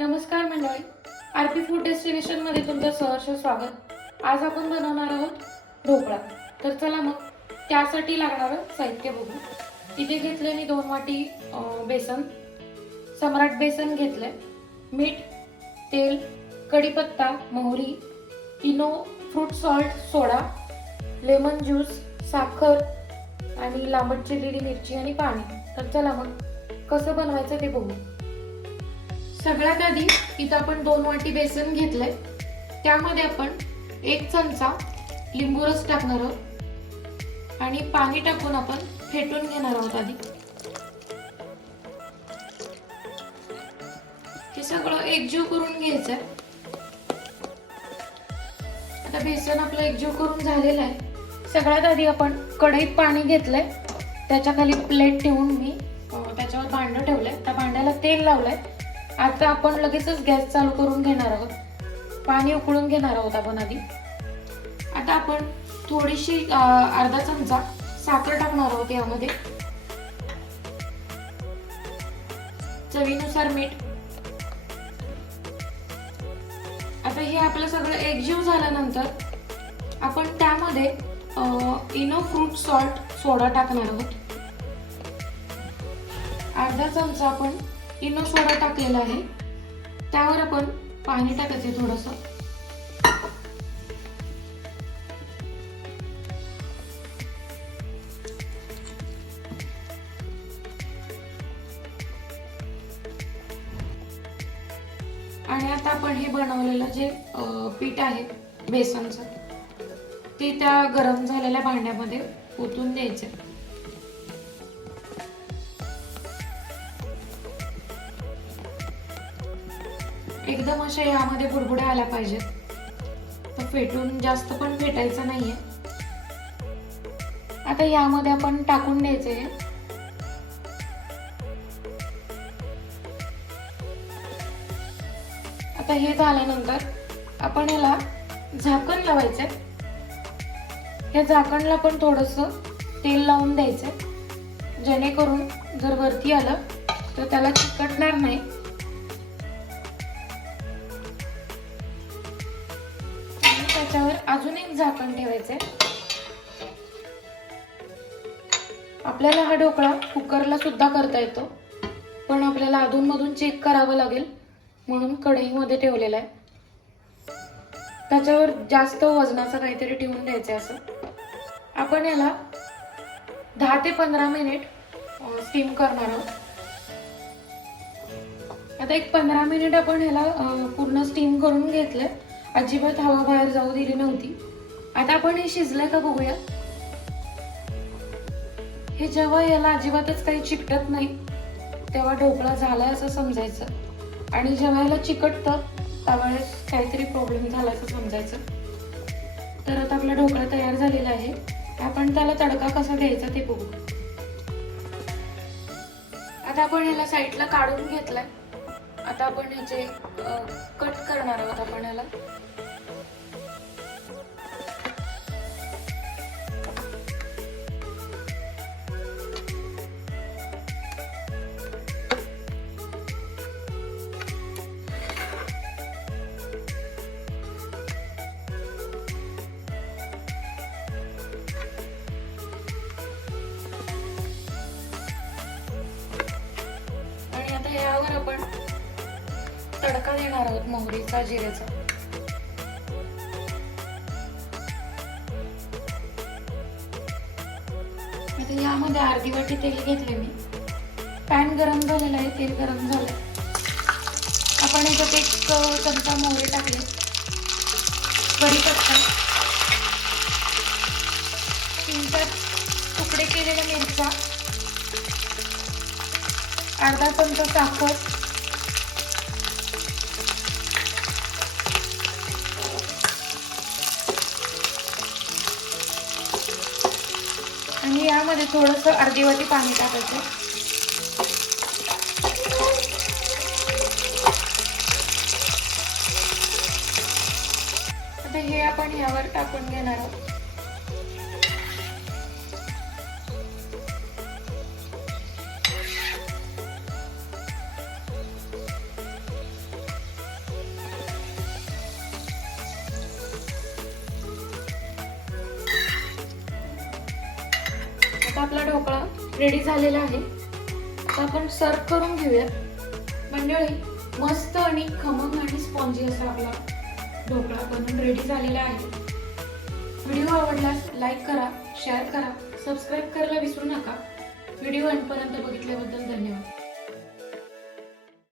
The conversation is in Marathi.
नमस्कार मंडळी, आरपी फूड डेस्टिनेशन मध्ये तुमचं सहर्ष स्वागत। आज आपण बनवणार आहोत ढोकळा। तर चला मग त्यासाठी लागणारं साहित्य बघू। इथे घेतले मी 2 वाटी बेसन, सम्राट बेसन घेतले, मीठ, तेल, कढीपत्ता, मोहरी, इनो, फ्रूट सॉल्ट, सोडा, लेमन ज्यूस, साखर आणि लांबट चिरलेली मिरची आणि पाणी। तर चला मग कसं बनवायचं ते बघू। सगळ्यात आधी इथं आपण 2 वाटी बेसन घेतलंय, त्यामध्ये आपण 1 चमचा लिंबू रस टाकणार आहोत आणि पाणी टाकून आपण फेटून घेणार आहोत। आधी हे सगळं एकजीव करून घ्यायचंय। आता बेसन आपलं एकजीव करून झालेलं आहे। सगळ्यात आधी आपण कढईत पाणी घेतलंय, त्याच्या खाली प्लेट ठेवून मी त्याच्यावर भांडं ठेवलंय, त्या भांड्याला तेल लावलंय। आता आपण लगेचच गॅस चालू करून घेणार आहोत, पाणी उकळून घेणार आहोत आपण आधी। आता आपण थोडीशी अर्धा चमचा साखर टाकणार आहोत यामध्ये, चवीनुसार मीठ। आता हे आपलं सगळं एकजीव झाल्यानंतर आपण त्यामध्ये इनो फ्रूट सॉल्ट सोडा टाकणार आहोत। अर्धा चमचा आपण इनो सोडा टाकलेला आहे, त्यावर आपण पाणी टाकायचे थोडंसं। आणि आता आपण हे बनवलेलं जे पीठ आहे बेसनचं, ते त्या गरम झालेल्या भांड्यामध्ये ओतून द्यायचे। एकदम अशा यामध्ये बुडबुड्या आल्या पाहिजेत, तर फेटून जास्त पण फेटायचं नाहीये। आता यामध्ये आपण टाकून द्यायचे। आता हे झाल्यानंतर आपण याला झाकण लावायचंय। या झाकणला पण थोडंसं तेल लावून द्यायचंय, जेणेकरून जर वरती आलं तर त्याला चिकटणार नाही। त्याच्यावर अजून एक झाकण ठेवायचंय। आपल्याला हा ढोकळा कुकरला सुद्धा करता येतो, पण आपल्याला अधूनमधून चेक करावं लागेल म्हणून कढईमध्ये ठेवलेला आहे। त्याच्यावर जास्त वजनाचं काहीतरी ठेवून द्यायचं असं। आपण याला 10 ते 15 मिनिट स्टीम करणार आहोत। आता एक 15 मिनिट आपण याला पूर्ण स्टीम करून घेतलंय, अजिबात हवा बाहेर जाऊ दिली नव्हती। आता आपण हे शिजलंय का बघूया। हे जेव्हा याला अजिबातच काही चिकटत नाही तेव्हा ढोकळा झालाय असं समजायचं, आणि जेव्हा याला चिकटतं त्यावेळेस काहीतरी प्रॉब्लेम झाला असं समजायचं। तर आता आपला ढोकळा तयार झालेला आहे। आपण त्याला तडका कसा द्यायचा ते बघू। आता आपण याला साईडला काढून घेतलाय। आता आपण याचे कट करणार आहोत आपण याला। आणि आता यावर आपण तडका देणार आहोत मोहरीचा, जिऱ्याचा। आता यामध्ये अर्धी वाटी तेल घेतले मी। पॅन गरम झालेला आहे, तेल गरम झालंय। आपण याच्यात 1 चमचा मोहरी टाकले, कढीपत्ता, 3-4 तुकडे केलेल्या मिरच्या, अर्धा चमचा साखर, आणि यामध्ये थोडंसं अर्धी वाटी पाणी टाकायचं। आता हे आपण यावर टाकून घेणार आहोत। आता आपला ढोकळा रेडी झालेला आहे. आता आपण सर्व करून घेऊयात. मंडळी, मस्त आणि खमंग आणि स्पॉन्जी असा आपला ढोकळा बनून रेडी झालेला आहे. व्हिडिओ आवडल्यास लाईक करा, शेअर करा, सबस्क्राईब करायला विसरू नका. व्हिडिओ अंतपर्यंत बघितल्याबद्दल धन्यवाद.